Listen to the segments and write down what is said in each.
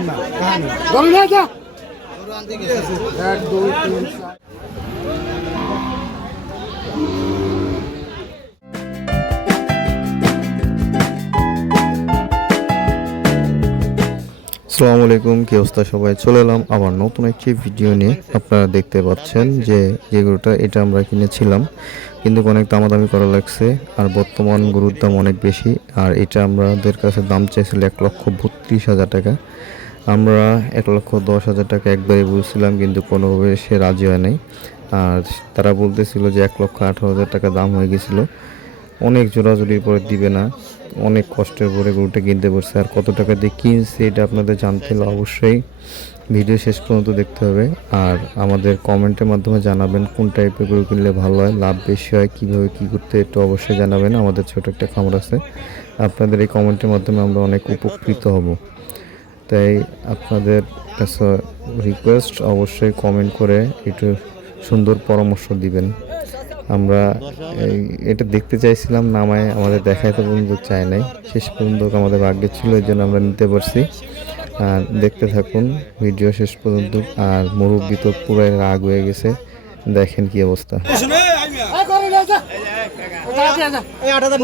এক আসসালামু আলাইকুম, কি অবস্থা সবাই? চলে এলাম আবার নতুন একটি ভিডিও নিয়ে। আপনারা দেখতে পাচ্ছেন যে যে গরুটা, এটা আমরা কিনেছিলাম। কিন্তু অনেক দামাদামি করা লাগছে, আর বর্তমান গরুর দাম অনেক বেশি। আর এটা আমাদের কাছে দাম চাইছিল এক লক্ষ বত্রিশ হাজার টাকা। আমরা এক লক্ষ দশ হাজার টাকা একবারে বলছিলাম, কিন্তু কোনোভাবে সে রাজি হয় নাই। আর তারা বলতেছিল যে এক লক্ষ আঠারো হাজার টাকা দাম হয়ে গেছিল। অনেক জোরাজুরির পরে দিবে না, অনেক কষ্টের পরে গরুটা কিনতে পারছে আর কত টাকা দিয়ে কিনছে এটা আপনাদের জানতে হলে অবশ্যই ভিডিও শেষ পর্যন্ত দেখতে হবে। আর আমাদের কমেন্টের মাধ্যমে জানাবেন কোন টাইপের গরু কিনলে ভালো হয়, লাভ বেশি হয়, কীভাবে কী করতে একটু অবশ্যই জানাবেন। আমাদের ছোট একটা খামার আছে। আপনাদের এই কমেন্টের মাধ্যমে আমরা অনেক উপকৃত হব। তাই আপনাদের কাছে রিকোয়েস্ট অবশ্যই কমেন্ট করে একটু সুন্দর পরামর্শ দিবেন। আমরা এই- এটা দেখতে চাইছিলাম নামায় আমাদের দেখাইতে পর্যন্ত চায় নাই। শেষ পর্যন্ত আমাদের ভাগ্যে ছিল এই জন্য আমরা নিতে পারছি। আর দেখতে থাকুন ভিডিও শেষ পর্যন্ত আর মুরব্বী তো পুরাই রাগ হয়ে গেছে। দেখেন কি অবস্থা। এই আট হাজার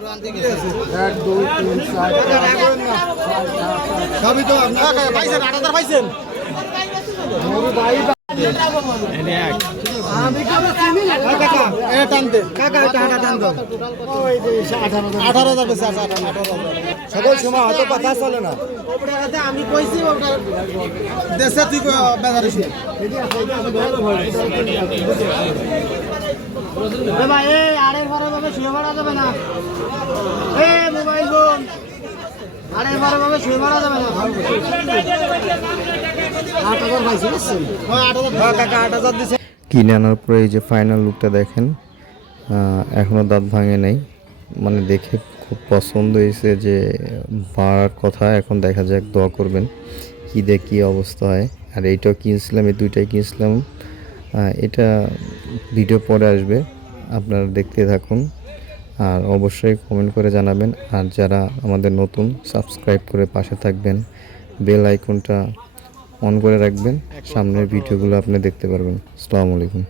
এক দুই তিন চার সবই তো আপনার। পাইছেন আট হাজার পাইছেন। আঠারো হাজার। সকল সময় হয়তো কথা চলে না। আমি কইছি দেশে তুই বেজার ভাই এই আড়ের বারো ভাবে শুয়ে মারা যাবে না। এ মোবাইল বারো ভাবে শুয়ে মারা যাবে না। আট হাজার পাইছি বুঝছেন? কাকা আট হাজার দিছে। কিনে আনার পরে এই যে ফাইনাল লুকটা দেখেন আহ, এখনও দাঁত ভাঙে নাই। মানে দেখে খুব পছন্দ হয়েছে যে বাড়ার কথা এখন দেখা যাক দোয়া করবেন। কী দেখ কী অবস্থা হয়। আর এইটাও কিনছিলাম এই দুইটাই কিনছিলাম। এটা ভিডিও পরে আসবে আপনারা দেখতে থাকুন। আর অবশ্যই কমেন্ট করে জানাবেন। আর যারা আমাদের নতুন সাবস্ক্রাইব করে পাশে থাকবেন বেল আইকনটা অন করে রাখবেন। সামনের ভিডিওগুলো আপনি দেখতে পারবেন। আসসালামু আলাইকুম।